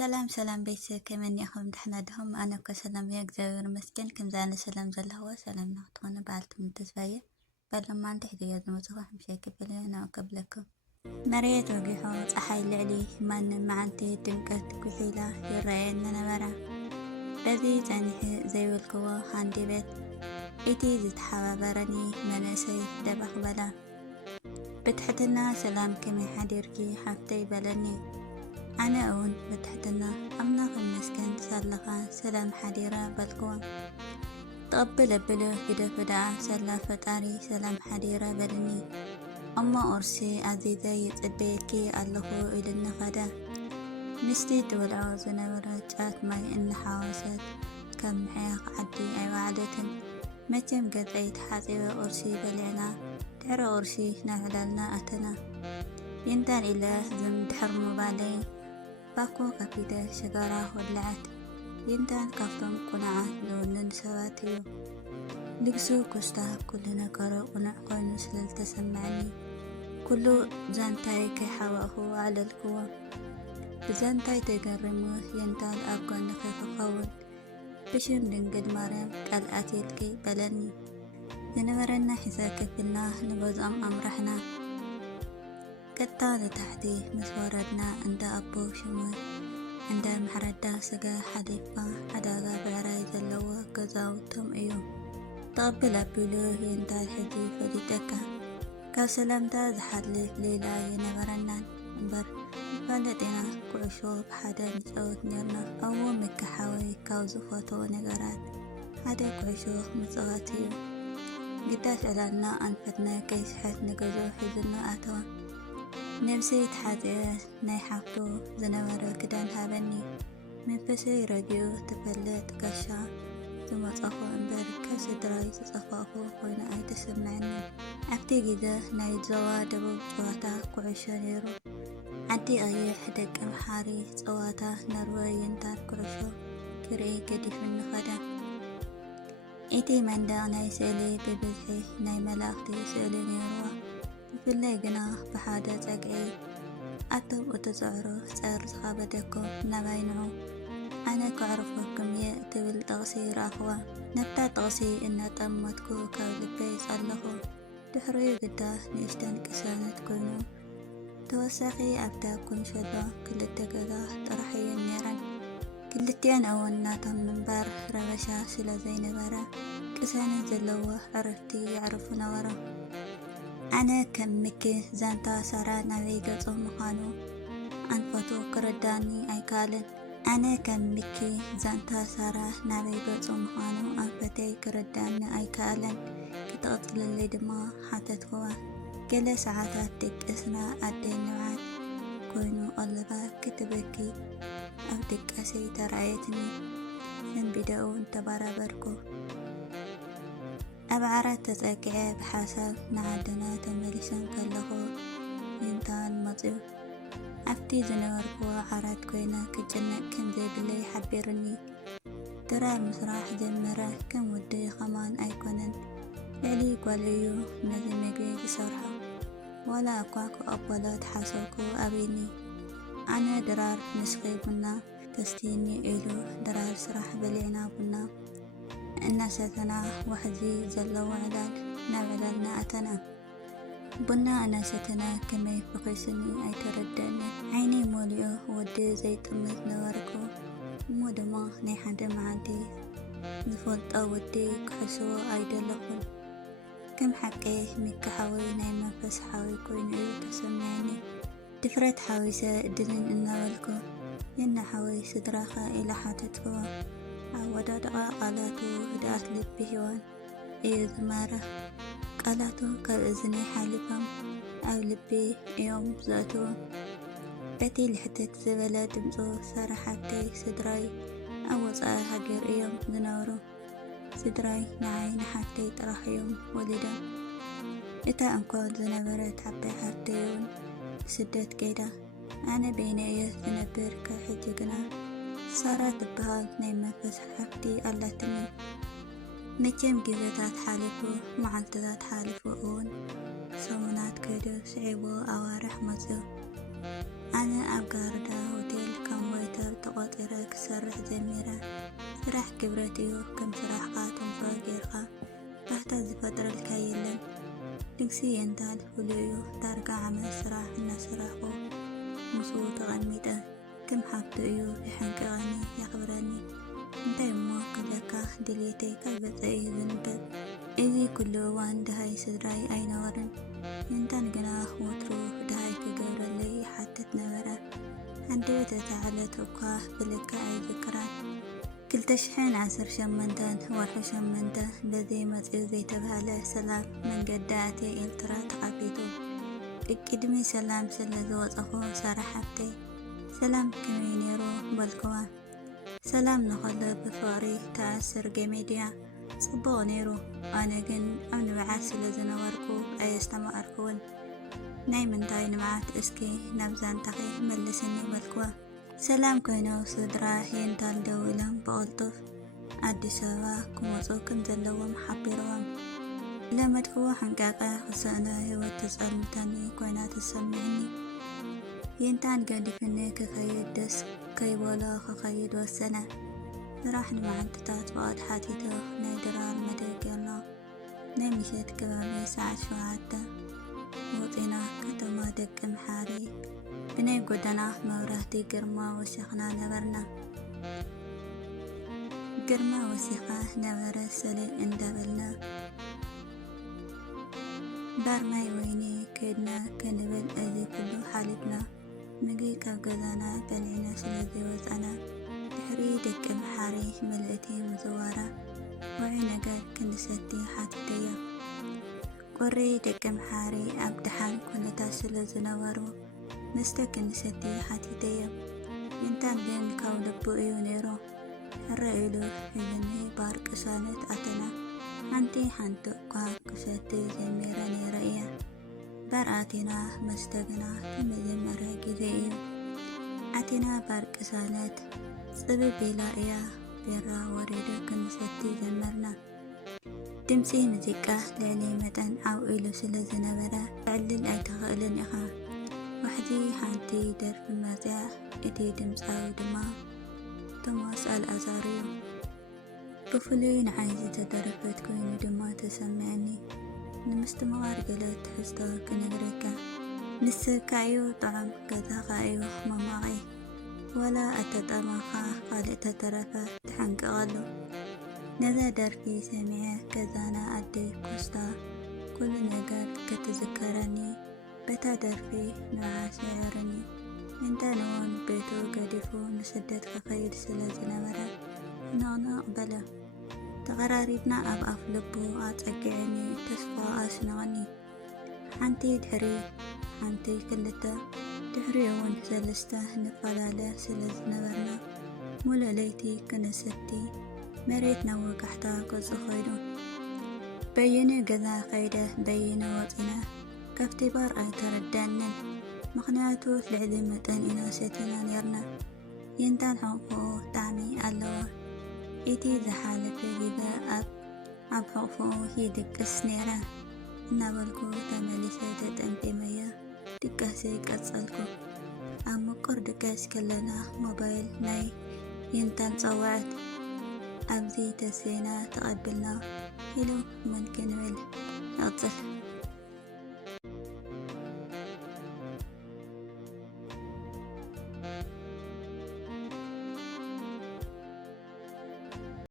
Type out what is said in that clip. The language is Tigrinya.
ሰላም ቤተሰብ ከመን ኢኹም ድሕና ድኹም ኣነ እኮ ሰላም እየ እግዚአብሔር ይመስገን ከምዛ ኣነ ሰላም ዘለኹዎ ሰላም ንኽትኾኑ በዓልቲ ተስፋየ ባለማ እንድሕር እየ ዝመፅኹ ምሻይ ክብል ናብ ከብለኩም መሬት ወጊሖ ፀሓይ ልዕሊ ማንም መዓልቲ ድምቀት ኩሒላ ይረአየና ነበራ በዚ ፀኒሕ ዘይብልክዎ ሃንዲ ቤት እቲ ዝተሓባበረኒ መንእሰይ ደባኽ በላ ብትሕትና ሰላም ከመይ ሓዲርኪ ሓፍተይ በለኒ ኣነ እውን ብትሕትና ኣምላኽ ይመስገን ሳለኻ ሰላም ሓዲራ በልክዋ ተቐብል ኣበለ ግደፍ ደኣ ሰላ ፈጣሪ ሰላም ሓዲራ በልኒ እሞ ቁርሲ ኣዚዘ ይፅበየኪ ኣለኹ ኢልኒ ኸደ ምስቲ ትበልዖ ዝነበረ ጫት ማይ እናሓወሰት ከም ምሕያኽ ዓዲ ኣይባዕደትን መቸም ገፀይ ተሓፂበ ቁርሲ በሊዕና ድሕሪ ቁርሲ ናብ ዕላልና ኣተና ይንታን ኢለ ዝም ድሕር ምባለይ ባኮ ከፊደ ሸጋራ ወልዓት ይንታን ካብቶም ቁኑዓት ዝውንን ሰባት እዩ ልግሱ ኮስታ ኩሉ ነገሮ ቁኑዕ ኮይኑ ስለልተሰምዐኒ ኩሉ ዛንታይ ከይሓወቕኹ ኣዕለልክዎ ብዛንታይ ተገሪሙ ይንታል ኣብ ጎኒ ከይክኸውን ብሽም ድንግል ማርያም ቃል ኣትየልኪ በለኒ ዝነበረና ሒሳብ ከፊልና ንገዝኦም ኣምራሕና ቀጥታ ለታሕቲ ምስ ወረድና እንዳ ኣቦ ሽሙን እንዳ ምሕረዳ ስጋ ሓሊፍካ ዕዳጋ ብዕራይ ዘለዎ ገዛውቶም እዩ ተቐብል ኣቢሉ ይንታል ሕጂ ፈሊጠካ ካብ ሰላምታ ዝሓልፍ ሌላ የነበረናን እምበር መፋለጢና ኩዕሾ ብሓደ ንፀወት ነርና ኣብዎ ምክሓወይ ካብ ዝፈትዎ ነገራት ሓደ ኩዕሾ ምፅዋት እዩ ግዳሽ ዕላልና ኣንፈትና ከይስሕት ንገዞ ሒዝና ኣተዋ ነብሰይ ተሓፂበ ናይ ሓፍቱ ዝነበረ ክዳን ሃበኒ መንፈሰይ ረጊኡ ትፈልጥ ጋሻ ዝመፀኹ እምበር ካብ ስድራይ ዝፀፋእኹ ኮይኑ ኣይተሰምዐኒ ኣብቲ ግዜ ናይ ዞባ ደቡብ ፀዋታ ኩዕሾ ነይሩ ዓዲ ቀይሕ ደቂ መሓሪ ፀዋታ ነርወ ይንታር ኩዕሾ ክርኢ ገዲፍኒ ኸደ እቲ መንደቕ ናይ ስእሊ ብብዝሒ ናይ መላእኽቲ ስእሊ ነይርዋ ብፍላይ ግና ብሓደ ፀግዒ ኣቶም እትፅዕሮ ፀር ዝኸበደኩም ናባይ ንዑ ኣነ ክዕርፈኩም እየ ትብል ጥቕሲ ረኣኽዋ ነብታ ጥቕሲ እናጠመትኩ ካብ ልበይ ጸለኹ ድሕሪኡ ግዳ ንእሽተን ቅሳነት ኮይኑ ተወሳኺ ኣብታ ኩንሸሎ ክልተ ገዛ ጥራሕ እየን ነይረን ክልቲአን እውን ናቶም ምንባር ረበሻ ስለ ዘይነበረ ቅሳነት ዘለዎ ዕረፍቲ ይዕርፉ ነበሮ ኣነ ከም ምኪ ዛንታ ሳራ ናበይ ገፁ ምዃኑ ኣንፈቱ ክርዳኒ ኣይከኣልን ኣነ ከም ምኪ ዛንታ ሳራ ናበይ ገፁ ምዃኑ ኣንፈተይ ክርዳኒ ኣይከኣልን ክትቕፅለለይ ድማ ሓተትክዋ ገለ ሰዓታት ደቅስና ኣደይ ንብዓት ኮይኑ ቀለባ ክትበኪ ኣብ ድቃሰይ ተረኣየትኒ ሰንቢደ እውን ተባራበርኩ ኣብ ዓራት ተፀጊዐ ብሓሳብ ንዓድና ተመሊሰን ከለኹ ይንታን መፅኡ ኣብቲ ዝነበርክዎ ዓራት ኮይነ ክጭነቅ ከም ዘይብለይ ሓቢርኒ ድራር ምስራሕ ጀመረ ከም ውዲ ኸማን ኣይኮነን ልዕሊ ጓል እዩ ነዚ ምግቢ ዝሰርሖ ዋላ እኳ ክቐበሎ ተሓሰብኩ ኣብኒ ኣነ ድራር ንስኺ ቡና ተስቲኒ ኢሉ ድራር ስራሕ በሊዕና ቡና እናሰተና ዋሕዚ ዘለዎ ዕላል ናብ ዕላልና ኣተና ቡና እናሰተና ከመይ ፍኺስኒ ኣይተረድአኒ ዓይኒ ሞሊኡ ወዲ ዘይጥምት ነበርኩ እሞ ድማ ናይ ሓደ መዓልቲ ዝፈልጦ ወዲ ክሕስቦ ኣይደለኹን ከም ሓቂ ሚካሓዊ ናይ መንፈስ ሓዊ ኮይኑ እዩ ተሰሚዐኒ ድፍረት ሓዊሰ እድንን እናበልኩ የናሓወይ ስድራኻ ኢላ ሓተትክዎ ኣወዳድቓ ቃላቱ ህድኣት ልቢ ሂዋን እዩ ዝማርኽ ቃላቱ ካብ እዝነይ ሓሊፎም ኣብ ልቢ እዮም ዘእትዉ በቲ ልሕትት ዝበለ ድምፁ ሳራ ሓፍተይ ስድራይ ኣብ ወፃኢ ሃገር እዮም ዝነብሩ ስድራይ ንዓይ ንሓፍተይ ጥራሕ እዮም ወሊዶም እታ እንኳን ዝነበረት ዓባይ ሓፍተይ እውን ስደት ከይዳ ኣነ በይነ እየ ዝነብር ካብ ሕጂ ግና ሳራ ትበሃል ናይ መንፈስ ሓፍቲ ኣላትኒ መቸም ግዜታት ሓሊፉ መዓልትታት ሓሊፉ እውን ሰሙናት ከይዱ ስዒቦ ኣዋርሕ መፅኡ ኣነ ኣብ ጋርዳ ሆቴል ከም ወይተር ክሰርሕ ጀሚረ ስራሕ ክብረት እዩ ከም ስራሕካ ተምሶ ጌርካ ባህታ ዝፈጥረልካ የለን ድግሲ የንታል ፍሉይ እዩ ዳርጋ ዓመት ስራሕ እናሰራሕኩ ምስኡ ተቐሚጠ ከም ሓፍቱ እዩ ይሕንቅቐኒ ያኽብረኒ እንታይ እሞ ክብለካ ድሌተይ ካብ ገፀ እዩ ዝንበብ እዚ ኩሉ እዋን ድሃይ ስድራይ ኣይነበርን የንታን ግና ወትሩ ድሃይ ክገብረለይ ይሓትት ነበረ አንደበት ተዓለት እኳ ብልካ ኣይዝክራን 2018 ወርሒ 8 በዘይ መፅኡ ዘይተባሃለ ሰላም መንገዲ ኣትየ ኤርትራ ተቐፊቱ ቅድሚ ሰላም ስለ ዝወፀኹ ሳራ ሓፍተይ ሰላም ከመይ ነይሩ በልክዋ ሰላም ንኸሎ ብፍቕሪ ተኣስር ገሜድያ ጽቡቕ ነይሩ ኣነ ግን ኣብ ንብዓት ስለ ዝነበርኩ ኣየስተማቐርኩውን ናይ ምንታይ ንብዓት እስኪ ናብ ዛንታኺ መልስኒ በልክዋ ሰላም ኮይኖ ስድራ የንታል ደው ኢሎም ብቕልጡፍ ኣዲስ ኣበባ ክመፁ ከም ዘለዎም ሓቢሮዎም ለመድክዎ ሓንቃቐ ክስእነ ህይወት ተጸልምተኒ ኮይና ትሰምዕኒ የንታን ገዲፍኒ ክኸይድ ደስ ከይበሎ ክኸይድ ወሰነ ስራሕ ንመዓልትታት ብቐድ ሓቲቱ ናይ ድራር መደግ ኣሎ ናይ ምሸት ከባቢ ሰዓት 7 ወፂና ከተማ ደቂ ምሓሪ ብናይ ጎደና መብራህቲ ግርማ ወሲኽና ነበርና ግርማ ወሲኻ ነበረ ሰለይ እንዳበልና ባር ማይ ወይኒ ከድና ከንብል እዚ ኩሉ ሓሊፍና ምግቢ ካብ ገዛና በሊዕና ስለዘይወፃና ድሕሪ ደቂ ምሓሪ መልእቲ ምዝዋራ ውዑይ ነገር ክንሰቲ ሓቲተያ ቆሪ ደቂ ምሓሪ ኣብ ድሓን ኩነታት ስለ ዝነበሩ መስተ ክንሰቲ ሓቲተያ የንታን ግን ካብ ልቡ እዩ ነይሩ ሕረ ኢሉ ሒዝኒ ባር ቅሳነት ኣተና ሓንቲ እኳ ክሰቲ ጀሚረ ነይረ እያ ባር ኣቴና መስተ ግና ንመጀመርያ ግዜ እዩ ኣቴና ባር ቅሳነት ጽብብ ኢላ እያ ቢራ ወሪዱ ክንሰቲ ጀመርና ድምፂ ሙዚቃ ልዕሊ መጠን ዓው ኢሉ ስለ ዝነበረ ክዕልል ኣይትኽእልን ኢኻ ዋሕዚ ሓንቲ ደርፊ መፅያ እቲ ድምፃዊ ድማ ቶማስ ኣልኣዛር እዩ ብፍሉይ ንዓይ ዝተደረፈት ኮይኑ ድማ ተሰምዐኒ ንምስትምቓር ገለ ትሕዝቶ ክነግረካ ንስካ እዩ ጣዕም ገዛኻ እዩ መማቒ ወላ ኣተጠማኻ ካልእ ተተረፈ ትሓንቅቐሉ ነዛ ደርፊ ሰሚዐ ገዛና ኣደይ ኮስታ ኩሉ ነገር ክትዝከረኒ በታ ደርፊ ንባዓስ ይዕርኒ እንተን እውን ቤቱ ገዲፉ ንስደት ክኸይድ ስለ ዝነበረ ንቕንቕ በለ ተቐራሪብና ኣብ ኣፍ ልቡ ኣፀጊዕኒ ተስፋ ኣስነቐኒ ሓንቲ ድሕሪ ሓንቲ ክልተ ድሕሪ እውን ሰለስተ ንፈላለ ስለ ዝነበርና ሙሉእ ለይቲ ክነሰቲ መሬት ናብ ወጋሕታ ገጹ ኸይዱ በየነ ገዛ ኸይደ በየነ ወፂና ካብቲ ባር ኣይተረዳንን ምኽንያቱ ልዕሊ መጠን ኢና ሰቲና ነርና የንታን ሕቑፉኡ ጣዕሚ ኣለዎ እቲ ዝሓለፈ ግዜ ኣብ ሕቑፉኡ ይድቅስ ነይረ እናበልኩ ተመሊሰ ተጠምጢመየ ድቃሰ ይቀጸልኩ ኣብ ምቁር ድቃስ ከለና ሞባይል ናይ የንታን ፀዋዕት ኣብዚ ተስና ተቐቢልና ኢሉ መን ክንብል ይቕፅል